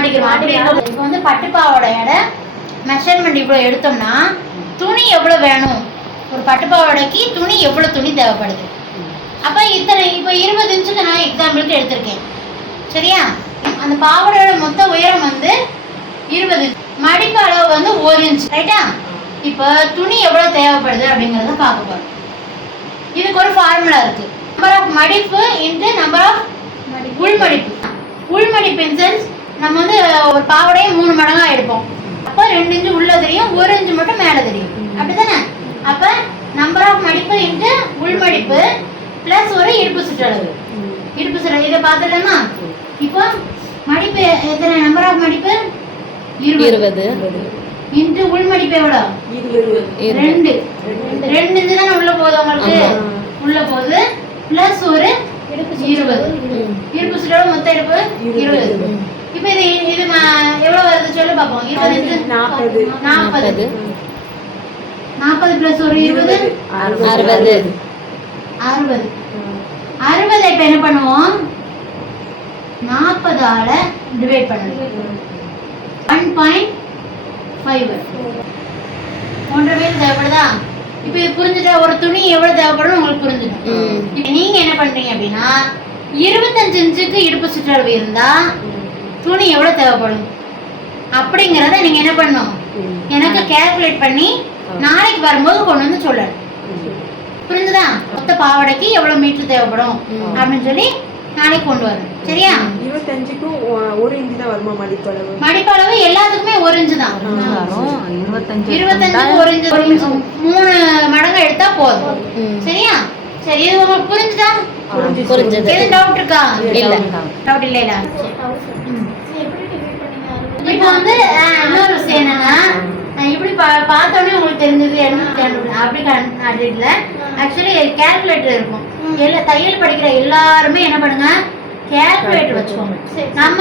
மாட்டிக்கிறோம். இப்போ வந்து பட்டுப்பாவோட எடை மெஷர்மெண்ட் இவ்வளோ எடுத்தோம்னா துணி எவ்வளோ வேணும், ஒரு பட்டுப்பாவோடைக்கு துணி எவ்வளோ துணி தேவைப்படுது. அப்போ இத்தனை இப்போ 20 இன்ச்சுக்கு நான் எக்ஸாம்பிளுக்கு எடுத்திருக்கேன். சரியா? அந்த பாவாடையோட மொத்த உயரம் வந்து 20, மடிப்பு அளவு வந்து 1 இன்ச். ரைட்டா? இப்போ துணி எவ்வளோ தேவைப்படுது அப்படிங்கிறத பார்க்க போகிறோம். இதுக்கு ஒரு ஃபார்முலா இருக்கு. நம்பர் ஆஃப் மடிப்பு இன்ட்டு நம்பர் ஆஃப் உள்மடிப்பு. உள்மடிப்பு இன் சென்ஸ் நம்ம வந்து ஒரு பாவாடையை 3 மடங்கா எடுப்போம். அப்போ 2 இன்ச்சு உள்ள தெரியும், 1 இன்ச்சு மட்டும் மேலே தெரியும். அப்படிதானே? அப்போ நம்பர் ஆஃப் மடிப்பு இன்ட்டு உள்மடிப்பு பிளஸ் ஒரு இடுப்பு சுற்றளவு. இடுப்பு சுற்றளவு இதை பார்த்துட்டோமா? இப்போ மடிப்பு எத்தனை? நம்பர் ஆஃப் மடிப்பு 20 இன்ட்டு உள்மடிப்பு எவ்வளோ? 2 இன்ச்சு தானே உள்ள போகுது உங்களுக்கு. உள்ள போகுது பிளஸ் ஒரு 20. இடுப்பு சுற்றளவு மொத்த இடுப்பு 20. இப்போ இது எவ்வளோ வருது சொல்லு பார்ப்போம். 20 40. 40 பிளஸ் ஒரு 20 60. 60 இப்போ என்ன பண்ணுவோம்? 40ஆல டிவைட் பண்ணணும். 1.5 1.5 தேவைப்படுதா? இப்போ இது புரிஞ்சுட்டா ஒரு துணி எவ்வளவு தேவைப்படும் உங்களுக்கு புரிஞ்சுடும். இப்போ நீங்க என்ன பண்றீங்க அப்படின்னா 25 இன்ச்சுக்கு இடுப்பு சுற்றளவு இருந்தா துணி எவ்வளவு தேவைப்படும் அப்படிங்கறத நீங்க என்ன பண்ணணும், எனக்கு கால்குலேட் பண்ணி நாளைக்கு வரும்போது கொண்டு வந்து சொல்லணும். புரிஞ்சுதா? மொத்த பாவாடைக்கு எவ்வளவு மீட்டர் தேவைப்படும் அப்படின்னு சொல்லி நாளைக்கு கொண்டு வரணும். சரியா? 25க்கு 1 இன்ச் தான் வருமா மடிப்பளவு? மடிப்பளவு எல்லாத்துக்குமே 1 இன்ச் தான். 25க்கு 1 இன்ச் 3 மடங்கு எடுத்தா போதும். சரியா? சரி, இது உங்களுக்கு புரிஞ்சுதா? புரிஞ்சது. எது டவுட் இருக்கா? இல்ல. டவுட் இல்லையா? இப்போ வந்து இன்னொரு விஷயம் என்னன்னா, இப்படி பார்த்தோன்னே உங்களுக்கு தெரிஞ்சது அப்படி இல்ல. ஆக்சுவலி கால்குலேட்டர் இருக்கும். தையல் படிக்கிற எல்லாருமே என்ன பண்ணுங்க, கால்குலேட்டர் வச்சுக்கோங்க. நம்ம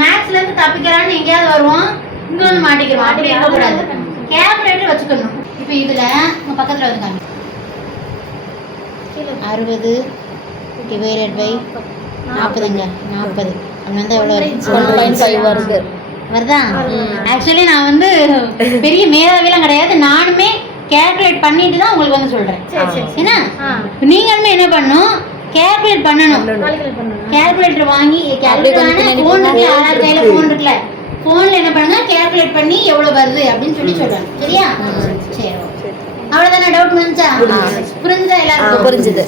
மேக்ஸ்ல இருந்து தப்பிக்கிறான்னு எங்கேயாவது வருவோம், இங்க வந்து மாட்டிக்கிறோம். அப்படி இருக்கக்கூடாது. கால்குலேட்டர் வச்சுக்கணும். இப்போ இதுல உங்க பக்கத்துல வந்துக்காங்க 60 டிவைடட் பை 40ங்க 40 அப்படி வந்தா எவ்வளோ வரும்? 1.5 வருது. வருதா? ஆக்சுவலி நான் வந்து பெரிய மேதாவிலாம் கிடையாது. நானுமே கால்குலேட் பண்ணிட்டு தான் உங்களுக்கு வந்து சொல்றேன். என்ன நீங்களுமே என்ன பண்ணணும், கால்குலேட் பண்ணணும். கால்குலேட்டர் வாங்கி கால்குலேட்டர் ஃபோன் இருக்கு, யாராவது கையில ஃபோன் இருக்குல்ல, ஃபோன்ல என்ன பண்ணுங்க கால்குலேட் பண்ணி எவ்வளவு வருது அப்படின்னு சொல்லி சொல்றாங்க. சரியா? சரி, அவ்வளவுதானே? டவுட் புரிஞ்சா? புரிஞ்சுதா? எல்லாருக்கும் புரிஞ்சுது.